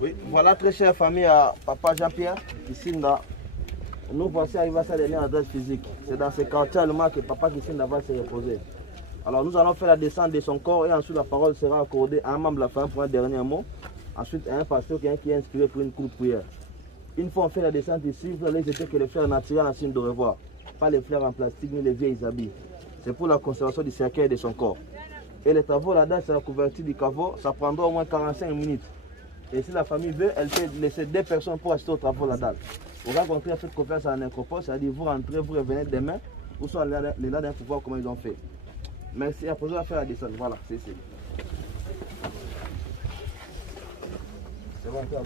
Oui, voilà très chère famille à Papa Jean-Pierre, Kisinda. Nous voici arrivés à sa dernière adresse physique. C'est dans ce quartier allemand que Papa Kisinda va se reposer. Alors nous allons faire la descente de son corps et ensuite la parole sera accordée à un membre de la famille pour un dernier mot. Ensuite à un pasteur qui est inscrit pour une courte prière. Une fois on fait la descente ici, vous allez jeter que les fleurs naturelles en signe de revoir. Pas les fleurs en plastique ni les vieilles habits. C'est pour la conservation du cercueil de son corps. Et les travaux là-dedans, c'est la couverture du caveau, ça prendra au moins 45 minutes. Et si la famille veut, elle peut laisser 2 personnes pour assister aux travaux là-dedans. Vous rencontrez cette conférence en Necropole, c'est-à-dire vous rentrez, vous revenez demain, vous sont là d'un pour voir comment ils ont fait. Merci, après on va faire la descente. Voilà, c'est ici. C'est bon, Pierre.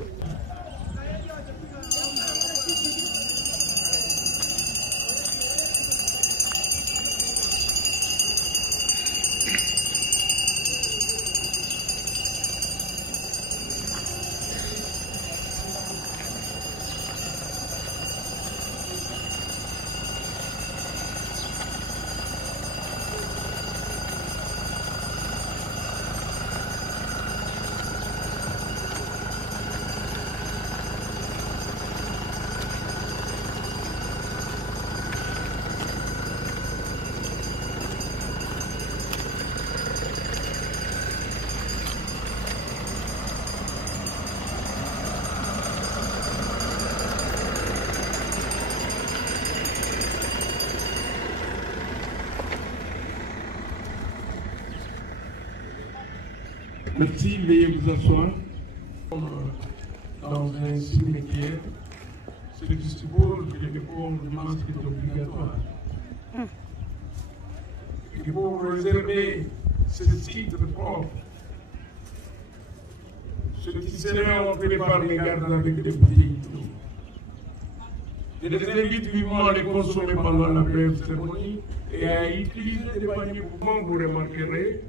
Merci, veuillez vous asseoir. Dans un cimetière, ce qui suppose que le port du masque est obligatoire. Et pour réserver ce site propre, ce qui serait entré par les gardes avec des bouteilles d'eau. Je les invite vivement à les consommer pendant la brève cérémonie et à utiliser des paniers pour vous remarquerez.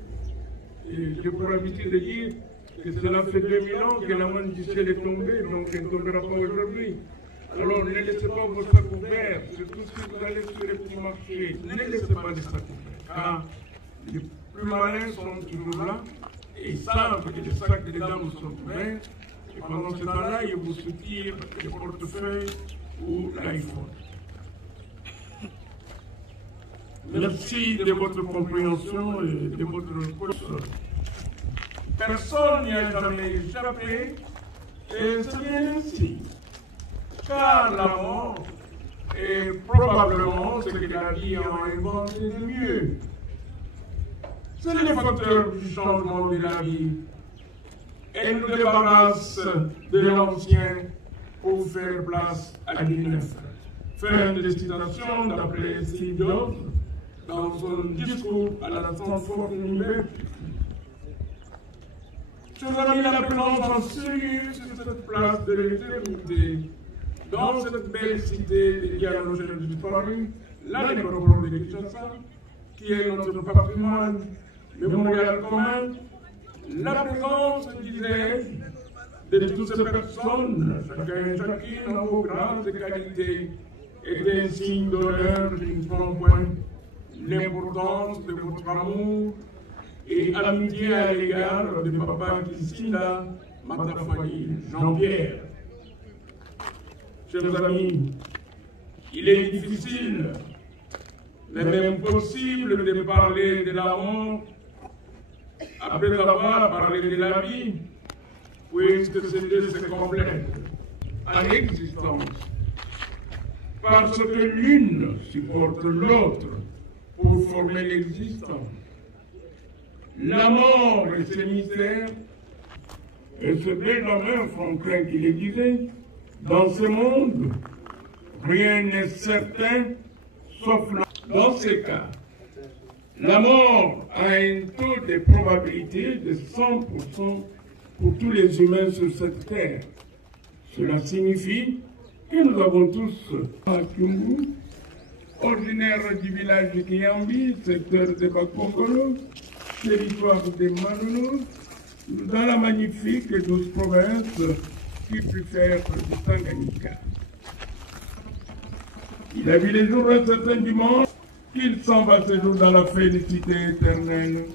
Et j'ai pour habitude de dire que cela fait 2000 ans que la main du ciel est tombée, donc elle ne tombera pas aujourd'hui. Alors ne laissez pas vos sacs ouverts, surtout si vous allez sur les petits marchés, ne laissez pas les sacs ouverts, car les plus malins sont toujours là et ils savent que les sacs des dames sont ouverts, et pendant ce temps-là, ils vous soutirent les portefeuilles ou l'iPhone. Merci de votre compréhension et de votre courage. Personne n'y a jamais échappé, et c'est bien ainsi. Car la mort est probablement ce que la vie a inventé de mieux. C'est le facteur du changement de la vie. Elle nous débarrasse de l'ancien pour faire place à l'neuf. Fin de citation d'après Steve Jobs dans son discours à la Stanford University. Chers amis, la présence en sérieux sur cette place de l'éternité, dans cette belle cité des dialogues disparus, la nécropole de Kinshasa, qui est notre patrimoine mémorial commun, la présence, disais-je, de toutes ces personnes, chacun et chacune en vos grandes qualités, est un signe d'honneur qui ne prend point l'importance de votre amour et amitié à l'égard de Papa Kisinda Matafani Jean-Pierre. Chers amis, il est difficile, mais même possible de parler de la mort après avoir parlé de la vie, puisque ces deux se complètent en existence, parce que l'une supporte l'autre pour former l'existence. La mort et ses mystères, et c'est Benjamin Franklin qui le disait, dans ce monde, rien n'est certain, sauf la... Dans ces cas, la mort a un taux de probabilité de 100% pour tous les humains sur cette terre. Cela signifie que nous avons tous à Kiungu, originaire du village de Kiambi, secteur de Bakongolo, territoire de Manono, dans la magnifique et douce province qui put faire du Tanganyika. Il a vu les jours un certain dimanche qu'il s'en va ce jour dans la félicité éternelle,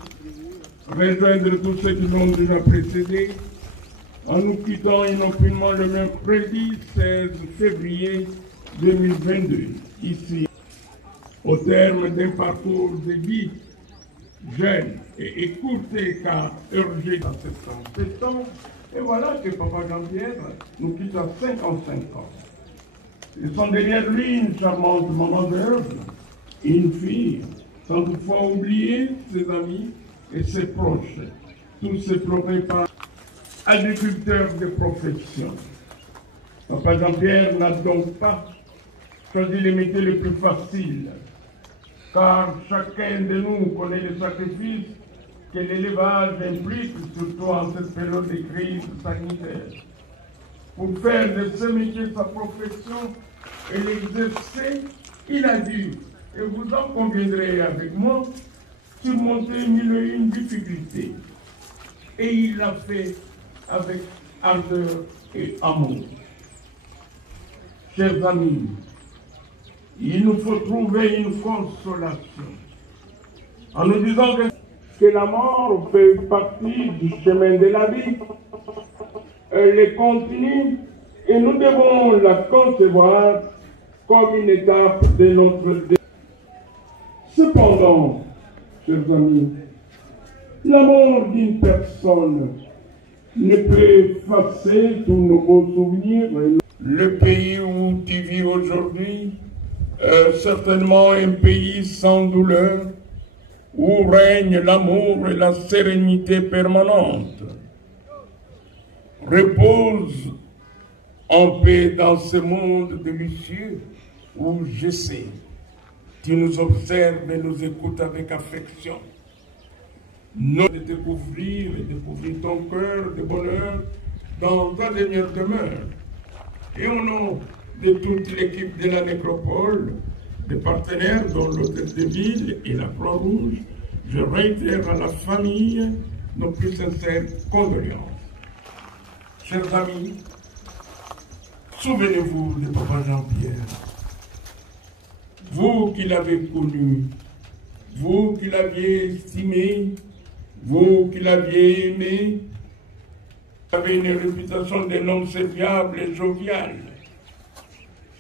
rejoindre tous ceux qui l'ont déjà précédé, en nous quittant inopinément le mercredi 16 février 2022, ici, au terme d'un parcours de vie jeune et écourté car urgé dans ce temps. Et voilà que Papa Jean-Pierre nous quitte à 55 ans. Ils sont derrière lui une charmante maman d'œuvre et une fille, sans toutefois oublier ses amis et ses proches, tous ces préparés agriculteurs de profession. Papa Jean-Pierre n'a donc pas choisi les métiers les plus faciles, car chacun de nous connaît les sacrifices que l'élevage implique, surtout en cette période de crise sanitaire. Pour faire de ce métier sa profession et l'exercer, il a dû, et vous en conviendrez avec moi, surmonter mille et une difficultés. Et il l'a fait avec ardeur et amour. Chers amis, il nous faut trouver une consolation en nous disant que la mort fait partie du chemin de la vie. Elle est continue et nous devons la concevoir comme une étape de notre vie. Cependant, chers amis, la mort d'une personne ne peut effacer tous nos beaux souvenirs. Le pays où tu vis aujourd'hui est certainement un pays sans douleur, où règne l'amour et la sérénité permanente. Repose en paix dans ce monde délicieux où, je sais, tu nous observes et nous écoutes avec affection. Nous de découvrir ton cœur de bonheur dans ta dernière demeure. Et au nom de toute l'équipe de la nécropole, des partenaires dont l'hôtel de ville et la Croix-Rouge, je réitère à la famille nos plus sincères condoléances. Chers amis, souvenez-vous de Papa Jean-Pierre. Vous qui l'avez connu, vous qui l'aviez estimé, vous qui l'aviez aimé, vous avez une réputation d'un homme serviable et jovial.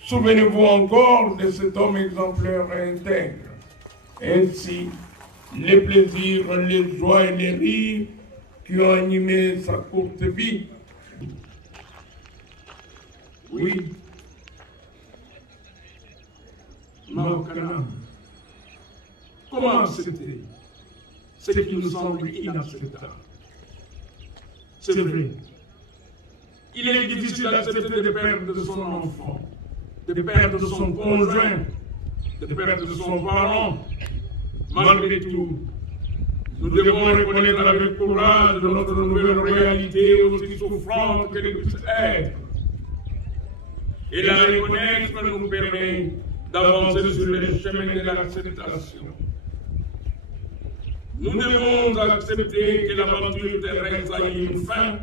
Souvenez-vous encore de cet homme exemplaire et intègre. Ainsi, les plaisirs, les joies et les rires qui ont animé sa courte vie. Oui, Marocain, comment c'était? Ce qui nous semble inacceptable. C'est vrai. Il est difficile d'accepter de perdre son enfant, de perdre son conjoint, de perdre son parent. Malgré tout, nous devons reconnaître avec courage notre nouvelle réalité aussi souffrante que nous puisse être. Et la reconnaître nous permet d'avancer sur le chemin de l'acceptation. Nous devons accepter que l'aventure terrestre a eu une fin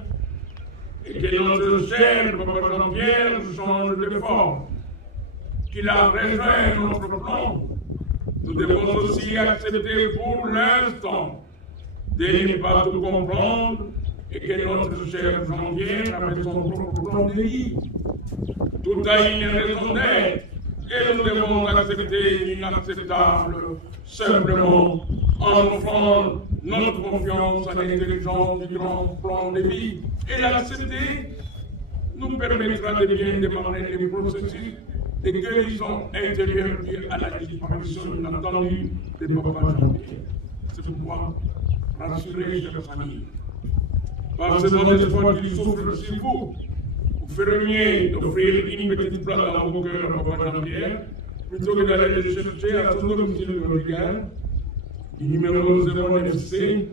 et que notre cher Papa Jean-Pierre change de forme, qu'il a rejoint notre plan. Nous devons aussi accepter pour l'instant de ne pas tout comprendre et que notre cher Jean-Pierre avait son propre plan de vie. Tout a une raison d'être et nous devons accepter l'inacceptable simplement en offrant notre confiance à l'intelligence du grand plan de vie. Et l'accepter nous permettra de bien démarrer les processus de guérison intérieure liée à la disparition inattendue de Papa Jean-Pierre. C'est pourquoi, rassurez, chers familles, par ce moment d'espoir qu'il souffre sur vous, vous ferez mieux d'offrir une petite place dans vos cœurs à Papa Jean-Pierre, plutôt que d'aller le chercher à son domicile de regard, du numéro 09C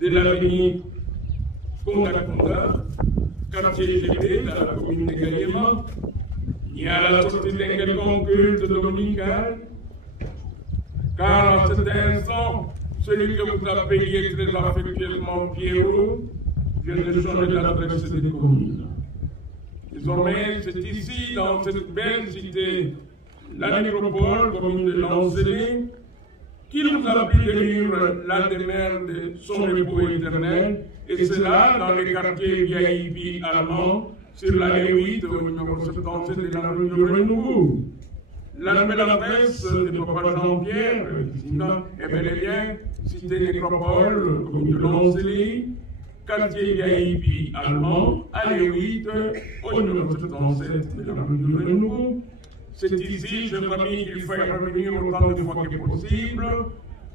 de l'avenue Konda, quartier GP, dans la commune de Galiema. Il y a la sortie d'un quelconque culte dominical, car en cet instant, celui que vous appelez très affectueusement Pierrot vient de changer l'adresse des communes. Désormais, c'est ici, dans cette belle cité, la nécropole, commune de Lancelin, qu'il nous a plu d'élire l'un des maires de son repos éternel, et cela dans les quartiers VIP allemands, sur la E8 au numéro 77 de la rue du Renouveau. La nouvelle adresse de Papa Jean-Pierre est bel et bien cité nécropole, commune de Lancelin, quartier VIP allemand, à l'E8 au numéro 77 de la rue du Renouveau. C'est ici, chers amis, qu'il faut revenir autant de fois que possible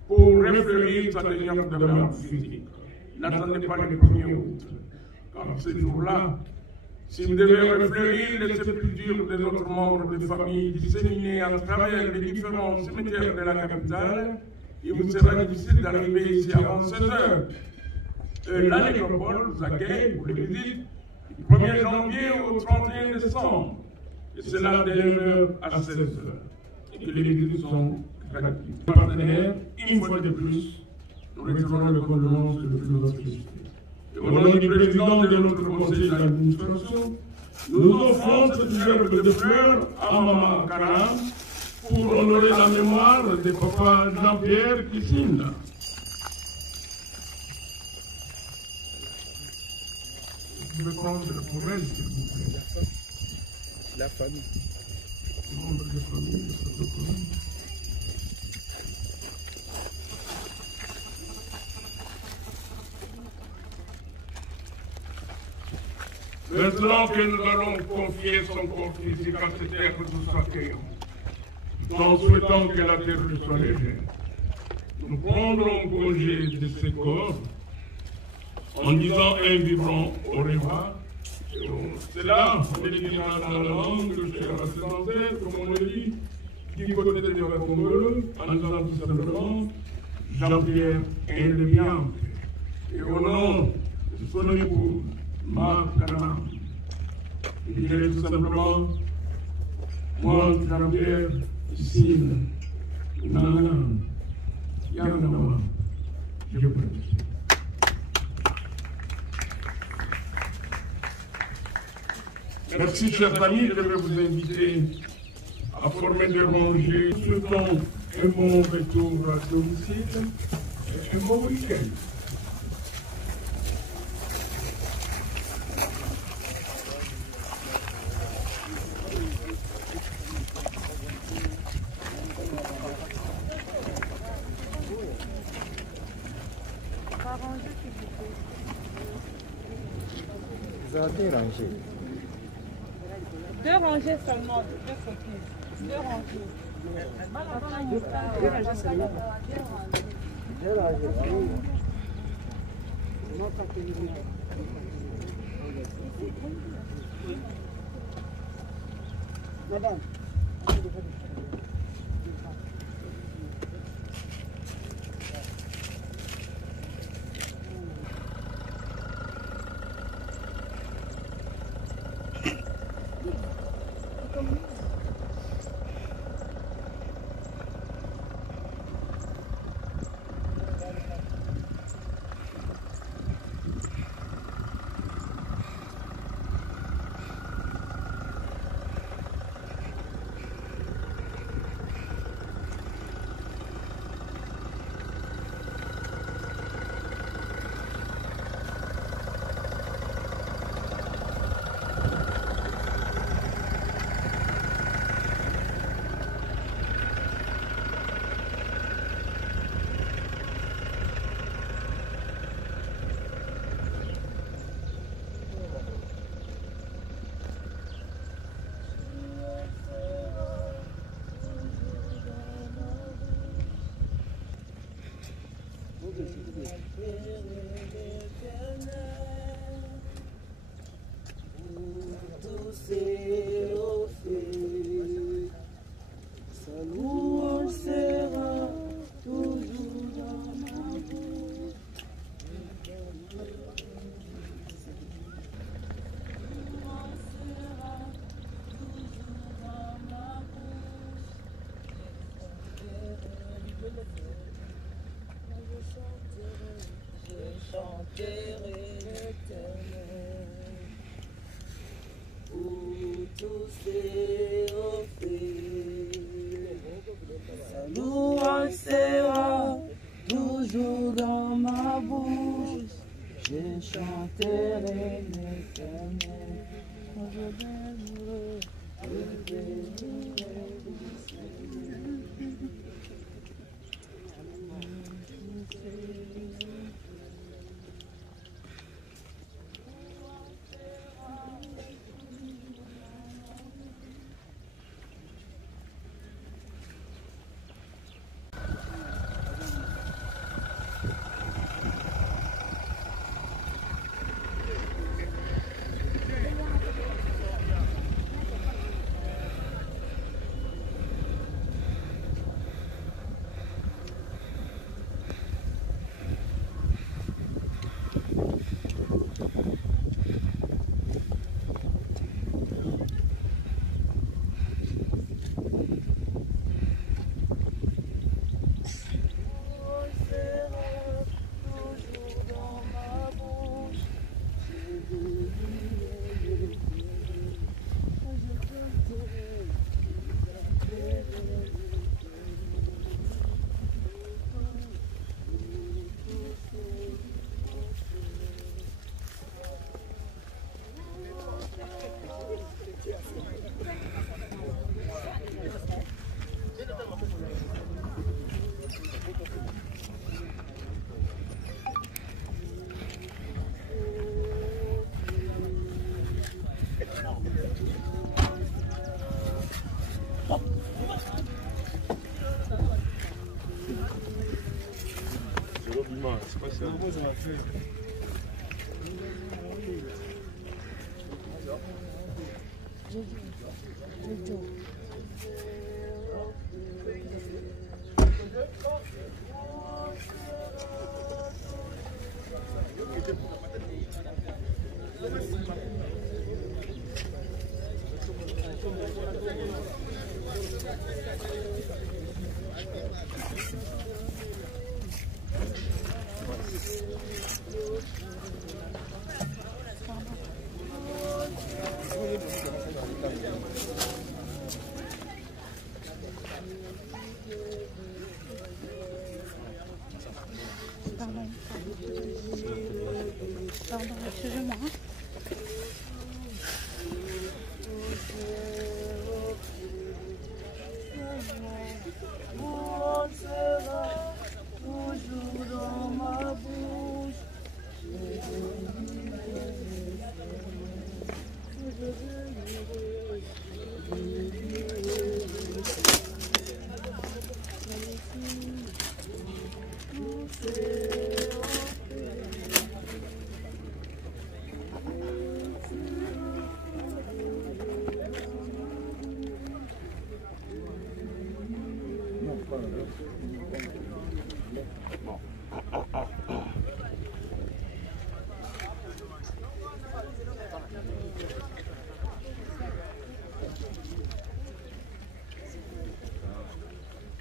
pour refleurir sa dernière demeure physique. N'attendez pas le 1er août, car ce jour-là, si vous devez refleurir les sépultures des autres membres de famille disséminés à travers les différents cimetières de la capitale, il vous sera difficile d'arriver ici avant 16 heures. La nécropole vous accueille pour les visites du 1er janvier au 31 décembre. Et cela dès 9h à 16h. Et que les visites sont gratuites. Partenaires, une fois de plus, nous retirons le condoléances de notre félicité. Et au nom du président de notre conseil d'administration, nous offrons cette gerbe de fleurs à Maman Karam pour honorer la mémoire de Papa Jean-Pierre Kissinda. Vous pouvez prendre pour elle, s'il vous plaît. La famille. Membre de famille, le protocole. Maintenant que nous allons confier son corps physique à cette terre que nous accueillons, en souhaitant que la terre lui soit légère, nous prendrons congé de ce corps en disant un vibrant au revoir. C'est là, on le dira dans la langue de chez Rassenanzer, comme on le dit, du côté de Congolais, en disant tout simplement Jean-Pierre est le bien. Et au nom de son épouse, Marc Karam, il dirait tout simplement moi, Jean-Pierre, ici, Nanana, Yanama, je vous remercie. Merci, chers amis, je vais vous inviter à former des rangées. Souhaitons un bon retour à domicile et un bon week-end. Vous avez rangé. 2 rangées seulement, 2 copies. 2 rangées. 2 rangées seulement. 2 rangées. Madame. chanterai l'éternel. tout s'est offert. Sa louange sera toujours dans ma bouche. Je chanterai l'Éternel. C'est pas ça. Pardon, excusez-moi. Toujours dans ma bouche.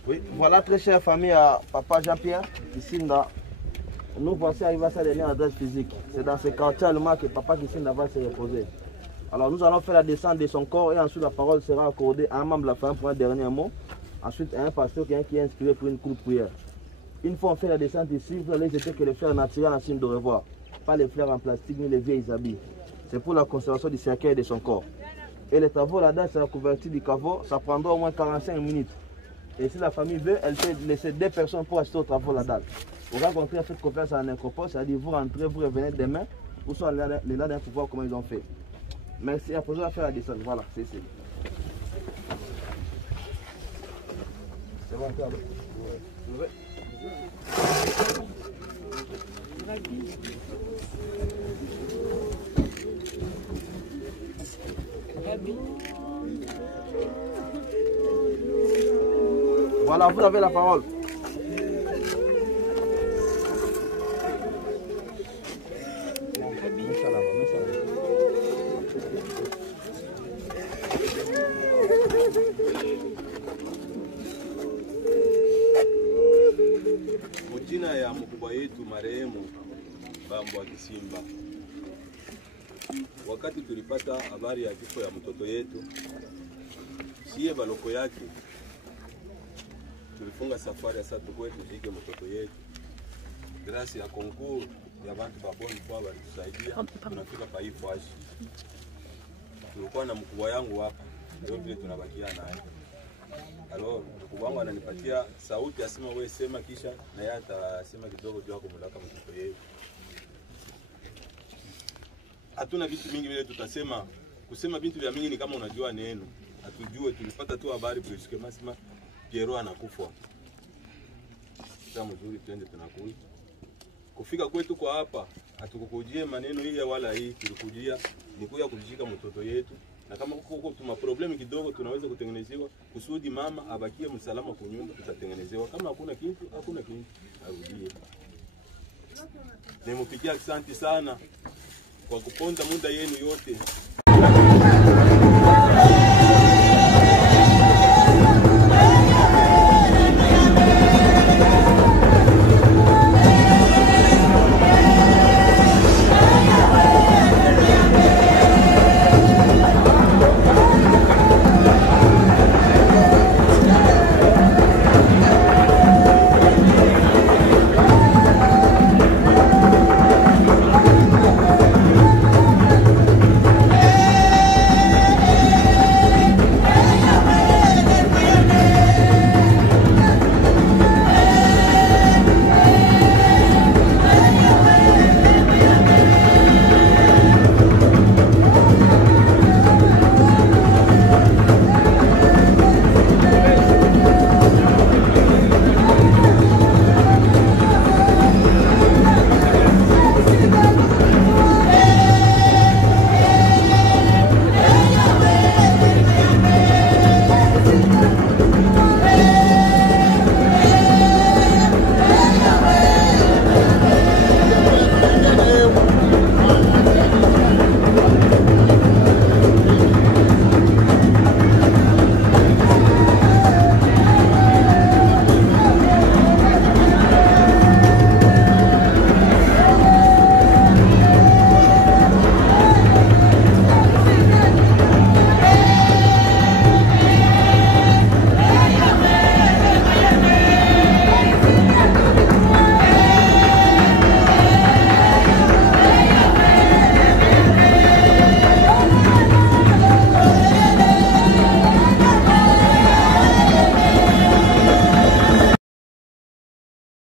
Oui, voilà très chère famille à Papa Jean-Pierre, Kisinda. Nous voici arrivés à sa dernière adresse physique. C'est dans ce quartier allemand que Papa Kisinda va se reposer. Alors nous allons faire la descente de son corps et ensuite la parole sera accordée à un membre de la famille pour un dernier mot. Ensuite à un pasteur qui est inscrit pour une courte prière. Une fois on fait la descente ici, vous allez jeter que les fleurs naturelles en signe de revoir. Pas les fleurs en plastique ni les vieilles habits. C'est pour la conservation du cercueil de son corps. Et les travaux là-dedans, c'est la couverture du caveau, ça prendra au moins 45 minutes. Et si la famille veut, elle peut laisser 2 personnes pour assister aux travaux là-dedans. Vous rencontrez, faites confiance à l'incorpore, c'est-à-dire vous rentrez, vous revenez demain, ou soit les là pour voir comment ils ont fait. Merci, après on va faire la descente. Voilà, c'est ici. C'est bon, Carlo. Ouais. Voilà, vous avez la parole. Mujina ya mkubwa yetu marehemu Bambo wa Kisimba, wakati tulipata habari ya kifo ya mtoto yetu, siye baloko yake tulifunga safari ya sasa kwetu tujike mtoto yetu. Grâce ya concours ya bantu baboni kwa walitusaidia tunafika pa hii fashi. Tulikuwa na mkubwa yangu hapa, ndio vile tunabakia naye. Alors mkubwa wangu ananipatia sauti, asema wewe sema, kisha na yeye atasema kidogo juu yako mlaka mtoto yetu. Hatuna vitu mingi vile tutasema, kusema vitu vya mingi ni kama unajua neno. Hatujue, tulipata tu habari brusque masema Piero anakufa. Kama mzuri twende tunakuja. Kufika kwetu kwa hapa, hatukukujie maneno hii wala hii, tulikujia ni kuja kujishika mtoto yetu. Na kama huko tuna problem kidogo tunaweza kutengenezewa kusudi mama abakie msalama kwa nyumba, tutatengenezewa. Kama hakuna kitu arudie. Nimepigia asante sana kwa kuponda muda yenu yote